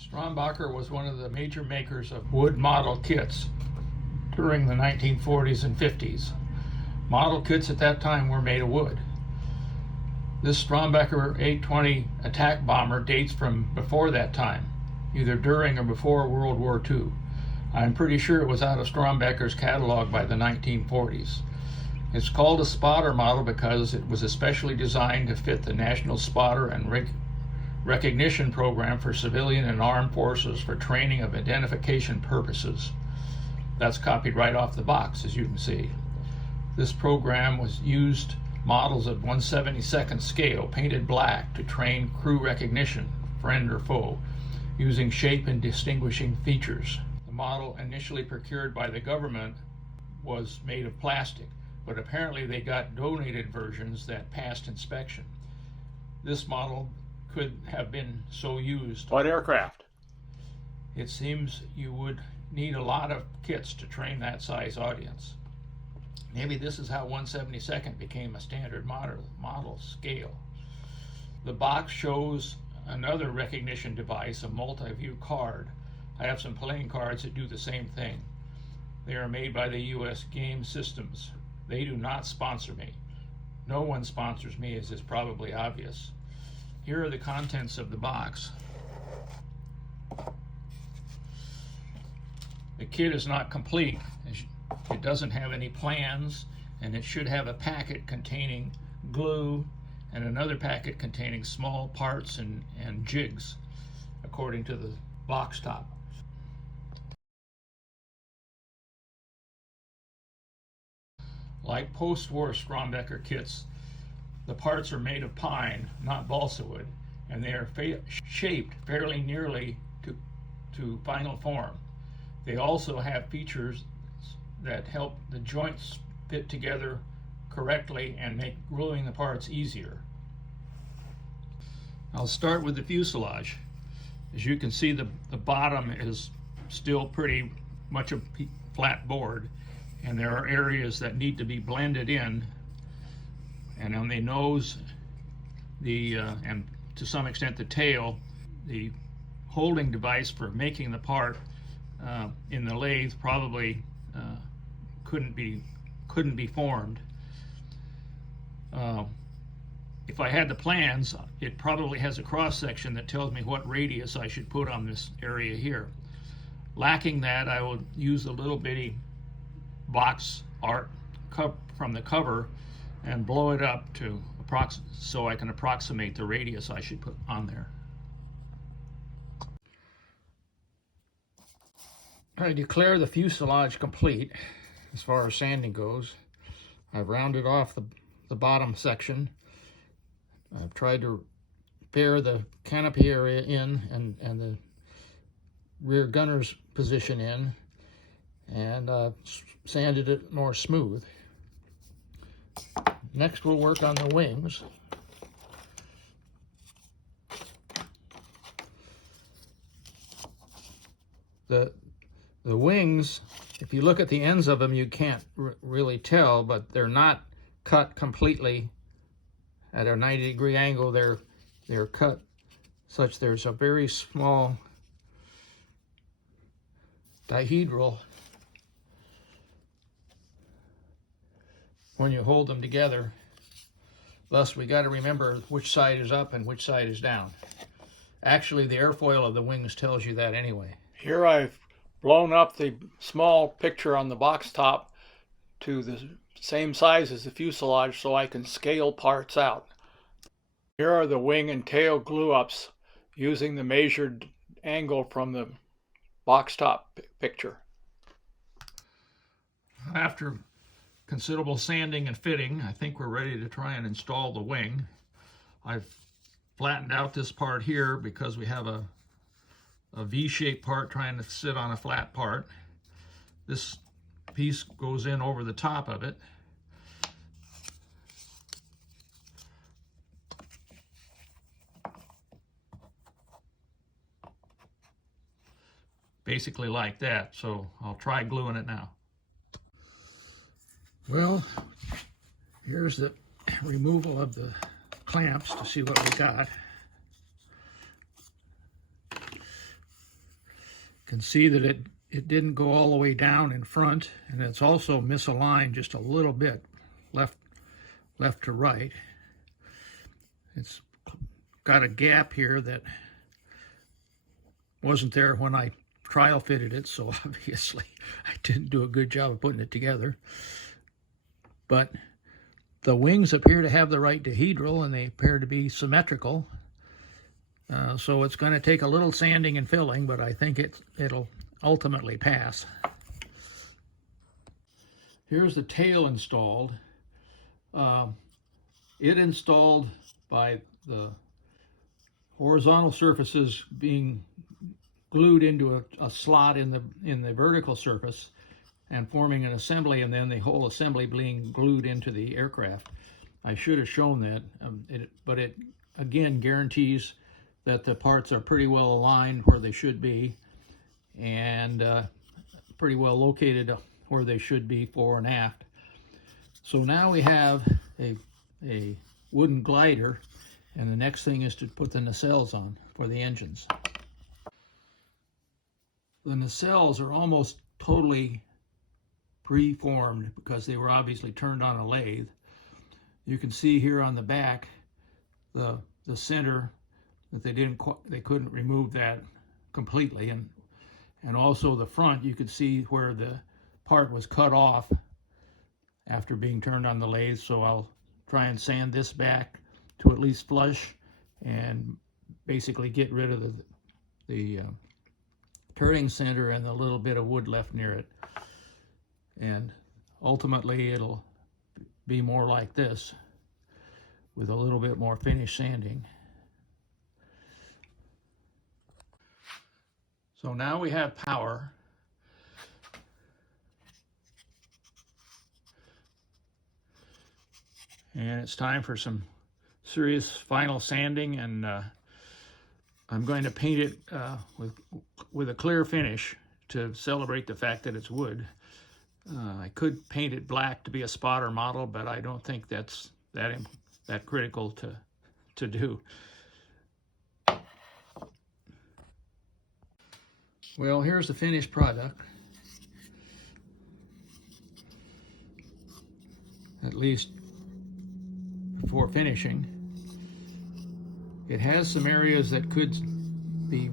Strombecker was one of the major makers of wood model kits during the 1940s and 50s. Model kits at that time were made of wood. This Strombecker A20 attack bomber dates from before that time, either during or before World War II. I'm pretty sure it was out of Strombecker's catalog by the 1940s. It's called a spotter model because it was especially designed to fit the National Spotter and Recognition Program for civilian and armed forces for training of identification purposes. That's copied right off the box, as you can see. This program was used models of 1/72nd scale painted black to train crew recognition, friend or foe, using shape and distinguishing features. The model initially procured by the government was made of plastic, but apparently they got donated versions that passed inspection. This model could have been so used. What aircraft? It seems you would need a lot of kits to train that size audience. Maybe this is how 1/72nd became a standard model scale. The box shows another recognition device, a multi-view card. I have some playing cards that do the same thing. They are made by the U.S. Game Systems. They do not sponsor me. No one sponsors me, as is probably obvious. Here are the contents of the box. The kit is not complete. It doesn't have any plans, and it should have a packet containing glue and another packet containing small parts and jigs, according to the box top. Like post-war Strombecker kits, the parts are made of pine, not balsa wood, and they are shaped fairly nearly to final form. They also have features that help the joints fit together correctly and make gluing the parts easier. I'll start with the fuselage. As you can see, the bottom is still pretty much a flat board, and there are areas that need to be blended in. And on the nose, and to some extent the tail, the holding device for making the part in the lathe probably couldn't be formed. If I had the plans, it probably has a cross section that tells me what radius I should put on this area here. Lacking that, I will use the little bitty box art from the cover and blow it up to so I can approximate the radius I should put on there. I declare the fuselage complete as far as sanding goes. I've rounded off the bottom section. I've tried to pair the canopy area in and the rear gunner's position in, and sanded it more smooth. Next we'll work on the wings. The wings, if you look at the ends of them, you can't really tell, but they're not cut completely at a 90-degree angle. They're cut such there's a very small dihedral when you hold them together. Thus, we got to remember which side is up and which side is down. Actually, the airfoil of the wings tells you that anyway. Here I've blown up the small picture on the box top to the same size as the fuselage so I can scale parts out. Here are the wing and tail glue ups using the measured angle from the box top picture. After considerable sanding and fitting, I think we're ready to try and install the wing. I've flattened out this part here because we have a V-shaped part trying to sit on a flat part. This piece goes in over the top of it. Basically like that, so I'll try gluing it now. Well, here's the removal of the clamps to see what we got. can see that it didn't go all the way down in front, and it's also misaligned just a little bit left to right. It's got a gap here that wasn't there when I trial fitted it, so obviously I didn't do a good job of putting it together. But the wings appear to have the right dihedral, and they appear to be symmetrical. So it's going to take a little sanding and filling, but I think it'll ultimately pass. Here's the tail installed. It installed by the horizontal surfaces being glued into a slot in the vertical surface and forming an assembly, and then the whole assembly being glued into the aircraft. I should have shown that, but it again guarantees that the parts are pretty well aligned where they should be, and pretty well located where they should be fore and aft. So now we have a wooden glider, and the next thing is to put the nacelles on for the engines. The nacelles are almost totally pre-formed because they were obviously turned on a lathe. You can see here on the back the center that they couldn't remove that completely, and also the front, you could see where the part was cut off after being turned on the lathe. So I'll try and sand this back to at least flush and basically get rid of the turning center and the little bit of wood left near it. And ultimately it'll be more like this with a little bit more finish sanding. So now we have power. And it's time for some serious final sanding, and I'm going to paint it with a clear finish to celebrate the fact that it's wood. I could paint it black to be a spotter model, but I don't think that's that critical to do. Well, here's the finished product. At least before finishing. It has some areas that could be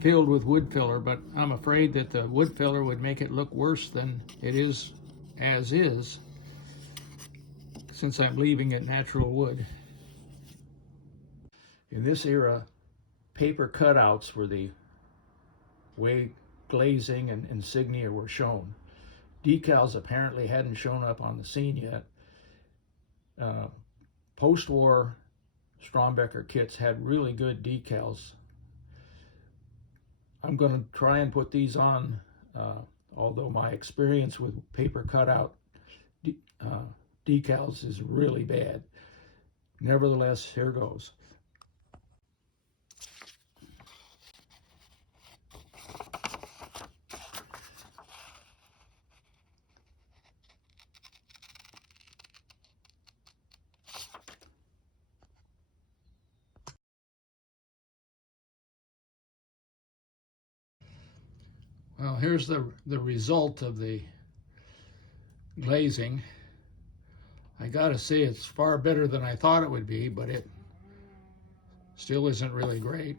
filled with wood filler, but I'm afraid that the wood filler would make it look worse than it is as is, since I'm leaving it natural wood. In this era, paper cutouts were the way glazing and insignia were shown. Decals apparently hadn't shown up on the scene yet. Post-war Strombecker kits had really good decals. I'm going to try and put these on, although my experience with paper cutout decals is really bad. Nevertheless, here goes. Well, here's the result of the glazing. I gotta say it's far better than I thought it would be, but it still isn't really great.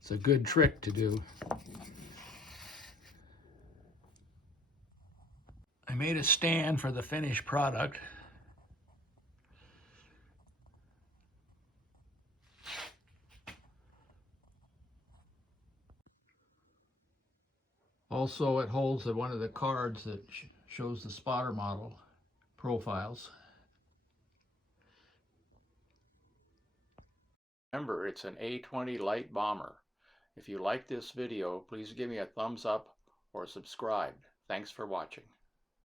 It's a good trick to do. I made a stand for the finished product. Also, it holds one of the cards that shows the spotter model profiles. Remember, it's an A20 light bomber. If you like this video, please give me a thumbs up or subscribe. Thanks for watching.